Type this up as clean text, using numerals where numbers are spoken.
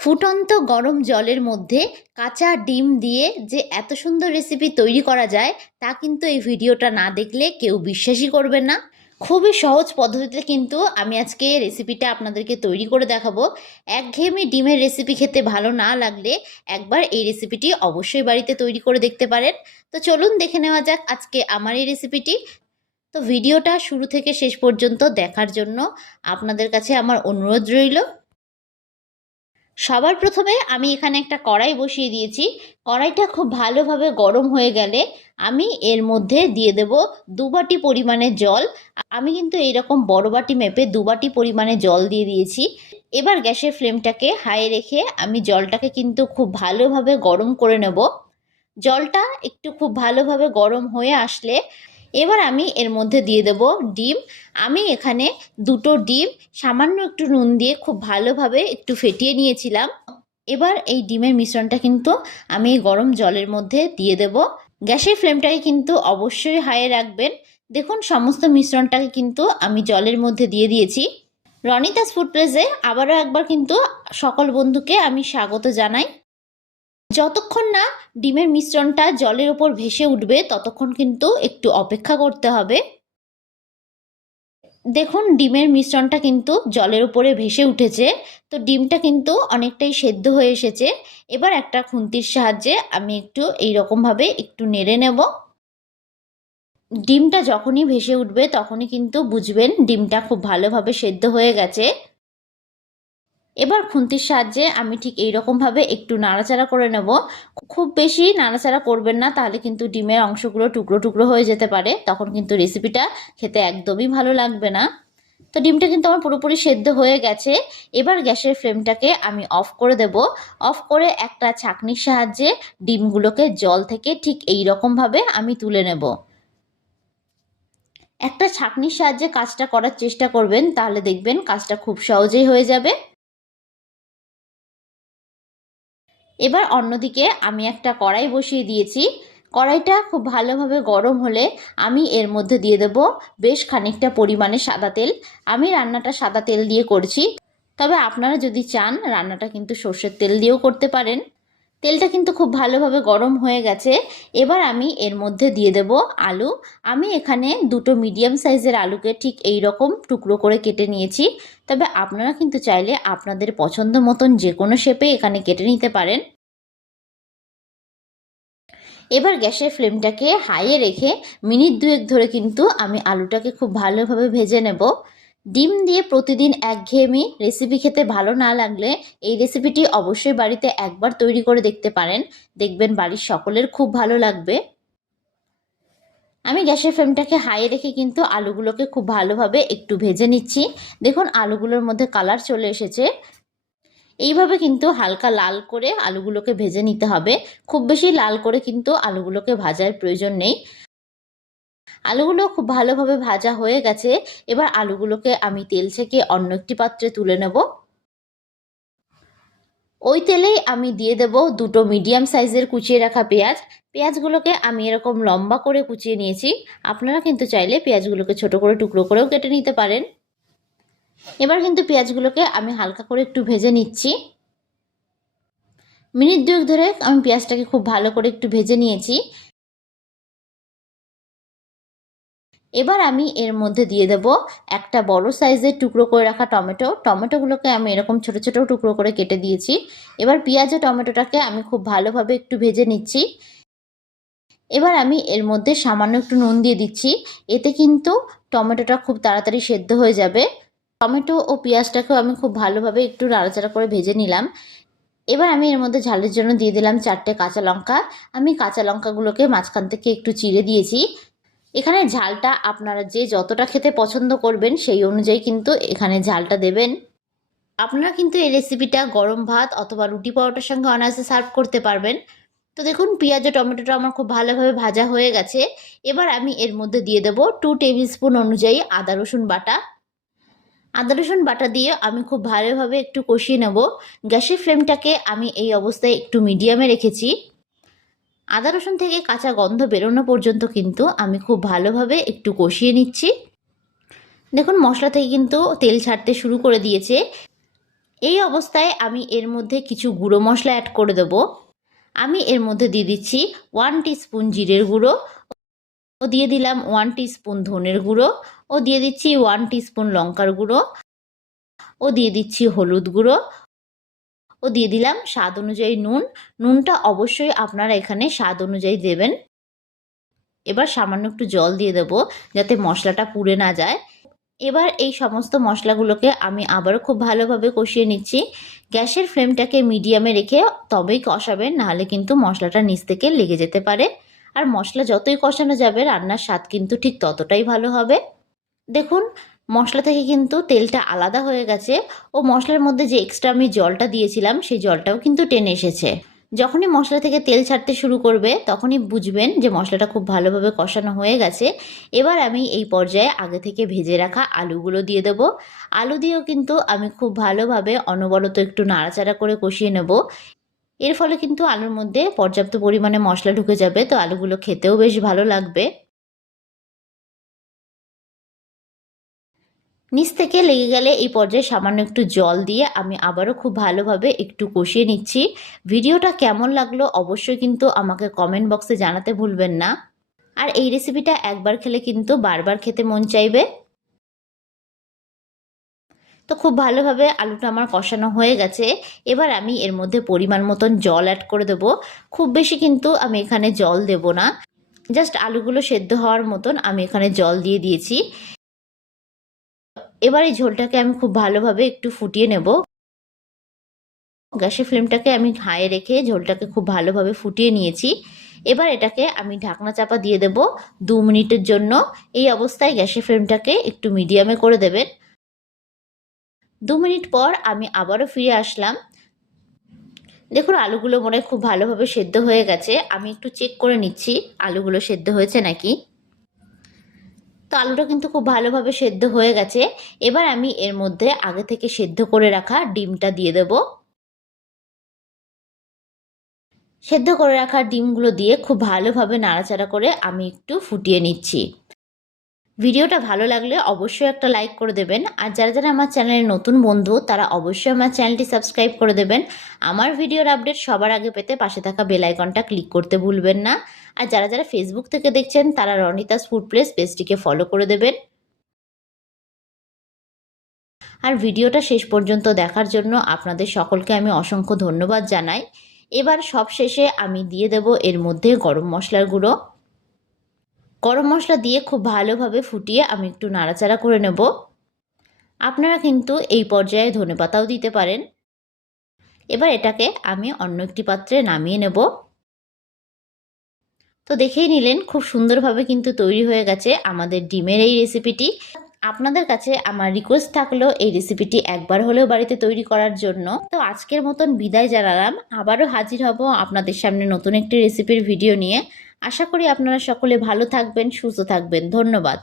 ফুটন্ত গরম জলের মধ্যে কাঁচা ডিম দিয়ে যে এত সুন্দর রেসিপি তৈরি করা যায় তা কিন্তু এই ভিডিওটা না দেখলে কেউ বিশ্বাসই করবে না। খুবই সহজ পদ্ধতিতে কিন্তু আমি আজকে রেসিপিটা আপনাদেরকে তৈরি করে দেখাবো। একঘেয়েমি ডিমের রেসিপি খেতে ভালো না লাগলে একবার এই রেসিপিটি অবশ্যই বাড়িতে তৈরি করে দেখতে পারেন। তো চলুন দেখে নেওয়া যাক আজকে আমার এই রেসিপিটি। তো ভিডিওটা শুরু থেকে শেষ পর্যন্ত দেখার জন্য আপনাদের কাছে আমার অনুরোধ রইল। সবার প্রথমে আমি এখানে একটা কড়াই বসিয়ে দিয়েছি। কড়াইটা খুব ভালোভাবে গরম হয়ে গেলে আমি এর মধ্যে দিয়ে দেব 2 বাটি পরিমাণে জল। আমি কিন্তু এইরকম বড় বাটি মেপে 2 বাটি পরিমাণে জল দিয়ে দিয়েছি। এবার গ্যাসের ফ্লেমটাকে হাই রেখে আমি জলটাকে কিন্তু খুব ভালোভাবে গরম করে নেব। জলটা একটু খুব ভালোভাবে গরম হয়ে আসলে এবার আমি এর মধ্যে দিয়ে দেব ডিম। আমি এখানে 2টো ডিম সামান্য একটু নুন দিয়ে খুব ভালোভাবে একটু ফেটিয়ে নিয়েছিলাম। এবার এই ডিমের মিশ্রণটা কিন্তু আমি গরম জলের মধ্যে দিয়ে দেব। গ্যাসের ফ্লেমটাকে কিন্তু অবশ্যই হাইয়ে রাখবেন। দেখুন সমস্ত মিশ্রণটাকে কিন্তু আমি জলের মধ্যে দিয়ে দিয়েছি। রনিতাস ফুড প্লেসে আবারও একবার কিন্তু সকল বন্ধুকে আমি স্বাগত জানাই। যতক্ষণ না ডিমের মিশ্রণটা জলের ওপর ভেসে উঠবে ততক্ষণ কিন্তু একটু অপেক্ষা করতে হবে। দেখুন ডিমের মিশ্রণটা কিন্তু জলের উপরে ভেসে উঠেছে। তো ডিমটা কিন্তু অনেকটাই সেদ্ধ হয়ে এসেছে। এবার একটা খুন্তির সাহায্যে আমি একটু এইরকমভাবে একটু নেড়ে নেব। ডিমটা যখনই ভেসে উঠবে তখনই কিন্তু বুঝবেন ডিমটা খুব ভালোভাবে সেদ্ধ হয়ে গেছে। এবার খুন্তির সাহায্যে আমি ঠিক এইরকমভাবে একটু নাড়াচাড়া করে নেব। খুব বেশি নাড়াচাড়া করবেন না, তাহলে কিন্তু ডিমের অংশগুলো টুকরো টুকরো হয়ে যেতে পারে, তখন কিন্তু রেসিপিটা খেতে একদমই ভালো লাগবে না। তো ডিমটা কিন্তু আমার পুরোপুরি সেদ্ধ হয়ে গেছে। এবার গ্যাসের ফ্লেমটাকে আমি অফ করে দেব। অফ করে একটা ছাঁকনির সাহায্যে ডিমগুলোকে জল থেকে ঠিক এইরকমভাবে আমি তুলে নেব। একটা ছাঁকনির সাহায্যে কাজটা করার চেষ্টা করবেন, তাহলে দেখবেন কাজটা খুব সহজেই হয়ে যাবে। এবার অন্যদিকে আমি একটা কড়াই বসিয়ে দিয়েছি। কড়াইটা খুব ভালোভাবে গরম হলে আমি এর মধ্যে দিয়ে দেব বেশ খানিকটা পরিমাণে সাদা তেল। আমি রান্নাটা সাদা তেল দিয়ে করছি, তবে আপনারা যদি চান রান্নাটা কিন্তু সর্ষের তেল দিয়েও করতে পারেন। তেলটা কিন্তু খুব ভালোভাবে গরম হয়ে গেছে। এবার আমি এর মধ্যে দিয়ে দেব আলু। আমি এখানে 2টো মিডিয়াম সাইজের আলুকে ঠিক এই রকম টুকরো করে কেটে নিয়েছি। তবে আপনারা কিন্তু চাইলে আপনাদের পছন্দ মতন যে কোনো শেপে এখানে কেটে নিতে পারেন। এবার গ্যাসের ফ্লেমটাকে হাইয়ে রেখে মিনিট 2 ধরে কিন্তু আমি আলুটাকে খুব ভালোভাবে ভেজে নেব। ডিম দিয়ে প্রতিদিন একঘেয়েমি রেসিপি খেতে ভালো না লাগলে এই রেসিপিটি অবশ্যই বাড়িতে একবার তৈরি করে দেখতে পারেন। দেখবেন বাড়ির সকলের খুব ভালো লাগবে। আমি গ্যাসের ফ্লেমটাকে হাইয়ে রেখে কিন্তু আলুগুলোকে খুব ভালোভাবে একটু ভেজে নিচ্ছি। দেখুন আলুগুলোর মধ্যে কালার চলে এসেছে। এইভাবে কিন্তু হালকা লাল করে আলুগুলোকে ভেজে নিতে হবে। খুব বেশি লাল করে কিন্তু আলুগুলোকে ভাজার প্রয়োজন নেই। আলুগুলো খুব ভালোভাবে ভাজা হয়ে গেছে। এবার আলুগুলোকে আমি তেল থেকে অন্য একটি পাত্রে তুলে নেব। ওই তেলেই আমি দিয়ে দেব 2টো মিডিয়াম সাইজের কুচিয়ে রাখা পেঁয়াজ। পেঁয়াজগুলোকে আমি এরকম লম্বা করে কুচিয়ে নিয়েছি। আপনারা কিন্তু চাইলে পেঁয়াজগুলোকে ছোট করে টুকরো করেও কেটে নিতে পারেন। এবার কিন্তু পেঁয়াজগুলোকে আমি হালকা করে একটু ভেজে নিচ্ছি। মিনিট 2 ধরে আমি পেঁয়াজটাকে খুব ভালো করে একটু ভেজে নিয়েছি। এবার আমি এর মধ্যে দিয়ে দেব একটা বড় সাইজের টুকরো করে রাখা টমেটো। টমেটোগুলোকে আমি এরকম ছোট ছোট টুকরো করে কেটে দিয়েছি। এবার পেঁয়াজ ও টমেটোটাকে আমি খুব ভালোভাবে একটু ভেজে নিচ্ছি। এবার আমি এর মধ্যে সামান্য একটু নুন দিয়ে দিচ্ছি। এতে কিন্তু টমেটোটা খুব তাড়াতাড়ি সেদ্ধ হয়ে যাবে। টমেটো ও পেঁয়াজটাকেও আমি খুব ভালোভাবে একটু নাড়াচাড়া করে ভেজে নিলাম। এবার আমি এর মধ্যে ঝালের জন্য দিয়ে দিলাম 4টে কাঁচা লঙ্কা। আমি কাঁচা লঙ্কাগুলোকে মাঝখান থেকে একটু চিড়ে দিয়েছি। এখানে ঝালটা আপনারা যে যতটা খেতে পছন্দ করবেন সেই অনুযায়ী কিন্তু এখানে ঝালটা দেবেন। আপনারা কিন্তু এই রেসিপিটা গরম ভাত অথবা রুটি পরোটার সঙ্গে অনায়াসে সার্ভ করতে পারবেন। তো দেখুন পেঁয়াজ ও টমেটোটা আমার খুব ভালোভাবে ভাজা হয়ে গেছে। এবার আমি এর মধ্যে দিয়ে দেব 2 টেবিল স্পুন অনুযায়ী আদা রসুন বাটা। আদা রসুন বাটা দিয়ে আমি খুব ভালোভাবে একটু কষিয়ে নেব। গ্যাসের ফ্লেমটাকে আমি এই অবস্থায় একটু মিডিয়ামে রেখেছি। আদা রসুন থেকে কাঁচা গন্ধ বেরোনো পর্যন্ত কিন্তু আমি খুব ভালোভাবে একটু কষিয়ে নিচ্ছি। দেখুন মশলা থেকে কিন্তু তেল ছাড়তে শুরু করে দিয়েছে। এই অবস্থায় আমি এর মধ্যে কিছু গুঁড়ো মশলা অ্যাড করে দেবো। আমি এর মধ্যে দিয়ে দিচ্ছি 1 টিস্পুন জিরের গুঁড়ো, ও দিয়ে দিলাম 1 টিস্পুন ধনের গুঁড়ো, ও দিয়ে দিচ্ছি 1 টিস্পুন লঙ্কার গুঁড়ো, ও দিয়ে দিচ্ছি হলুদ গুঁড়ো, ও দিয়ে দিলাম স্বাদ অনুযায়ী নুন। নুনটা অবশ্যই আপনারা এখানে স্বাদ অনুযায়ী দেবেন। এবার সামান্য একটু জল দিয়ে দেবো যাতে মশলাটা পুড়ে না যায়। এবার এই সমস্ত মশলাগুলোকে আমি আবারও খুব ভালোভাবে কষিয়ে নিচ্ছি। গ্যাসের ফ্লেমটাকে মিডিয়ামে রেখে তবেই কষাবেন, নাহলে কিন্তু মশলাটা নিচ থেকে লেগে যেতে পারে। আর মশলা যতই কষানো যাবে রান্নার স্বাদ কিন্তু ঠিক ততটাই ভালো হবে। দেখুন, মশলা থেকে কিন্তু তেলটা আলাদা হয়ে গেছে, ও মশলার মধ্যে যে এক্সট্রা আমি জলটা দিয়েছিলাম সেই জলটাও কিন্তু টেনে এসেছে। যখনই মশলা থেকে তেল ছাড়তে শুরু করবে তখনই বুঝবেন যে মশলাটা খুব ভালোভাবে কষানো হয়ে গেছে। এবার আমি এই পর্যায়ে আগে থেকে ভেজে রাখা আলুগুলো দিয়ে দেবো। আলু দিয়েও কিন্তু আমি খুব ভালোভাবে অনবরত একটু নাড়াচাড়া করে কষিয়ে নেব। এর ফলে কিন্তু আলুর মধ্যে পর্যাপ্ত পরিমাণে মশলা ঢুকে যাবে, তো আলুগুলো খেতেও বেশ ভালো লাগবে। নিচ থেকে লেগে গেলে এই পর্যায়ে সামান্য একটু জল দিয়ে আমি আবারও খুব ভালোভাবে একটু কষিয়ে নিচ্ছি। ভিডিওটা কেমন লাগলো অবশ্যই কিন্তু আমাকে কমেন্ট বক্সে জানাতে ভুলবেন না। আর এই রেসিপিটা একবার খেলে কিন্তু বারবার খেতে মন চাইবে। তো খুব ভালোভাবে আলুটা আমার কষানো হয়ে গেছে। এবার আমি এর মধ্যে পরিমাণ মতন জল অ্যাড করে দেবো। খুব বেশি কিন্তু আমি এখানে জল দেব না, জাস্ট আলুগুলো সেদ্ধ হওয়ার মতন আমি এখানে জল দিয়ে দিয়েছি। এবার এই ঝোলটাকে আমি খুব ভালোভাবে একটু ফুটিয়ে নেব। গ্যাসের ফ্লেমটাকে আমি হাই রেখে ঝোলটাকে খুব ভালোভাবে ফুটিয়ে নিয়েছি। এবার এটাকে আমি ঢাকনা চাপা দিয়ে দেব 2 মিনিটের জন্য। এই অবস্থায় গ্যাসের ফ্লেমটাকে একটু মিডিয়ামে করে দেবেন। 2 মিনিট পর আমি আবারও ফিরে আসলাম। দেখুন, আলুগুলো মনে হয় খুব ভালোভাবে সেদ্ধ হয়ে গেছে। আমি একটু চেক করে নিচ্ছি আলুগুলো সেদ্ধ হয়েছে নাকি। তো আলুটা কিন্তু খুব ভালোভাবে সেদ্ধ হয়ে গেছে। এবার আমি এর মধ্যে আগে থেকে সেদ্ধ করে রাখা ডিমটা দিয়ে দেব। সেদ্ধ করে রাখা ডিমগুলো দিয়ে খুব ভালোভাবে নাড়াচাড়া করে আমি একটু ফুটিয়ে নিচ্ছি। ভিডিওটা ভালো লাগলে অবশ্যই একটা লাইক করে দেবেন। আর যারা যারা আমার চ্যানেলের নতুন বন্ধু তারা অবশ্যই আমার চ্যানেলটি সাবস্ক্রাইব করে দেবেন। আমার ভিডিওর আপডেট সবার আগে পেতে পাশে থাকা বেল আইকনটা ক্লিক করতে ভুলবেন না। আর যারা যারা ফেসবুক থেকে দেখছেন তারা রনিতাস ফুড প্লেস পেজটিকে ফলো করে দেবেন। আর ভিডিওটা শেষ পর্যন্ত দেখার জন্য আপনাদের সকলকে আমি অসংখ্য ধন্যবাদ জানাই। এবার সব শেষে আমি দিয়ে দেব এর মধ্যে গরম মশলার গুঁড়ো। গরম মশলা দিয়ে খুব ভালোভাবে ফুটিয়ে আমি একটু নাড়াচাড়া করে নেব। আপনারা কিন্তু এই পর্যায়ে ধনেপাতাও দিতে পারেন। এবার এটাকে আমি অন্য একটি পাত্রে নামিয়ে নেব। তো দেখেই নিলেন খুব সুন্দরভাবে কিন্তু তৈরি হয়ে গেছে আমাদের ডিমের এই রেসিপিটি। আপনাদের কাছে আমার রিকোয়েস্ট থাকলো এই রেসিপিটি একবার হলেও বাড়িতে তৈরি করার জন্য। তো আজকের মতন বিদায় জানালাম। আবারও হাজির হব আপনাদের সামনে নতুন একটি রেসিপির ভিডিও নিয়ে। আশা করি আপনারা সকলে ভালো থাকবেন, সুস্থ থাকবেন। ধন্যবাদ।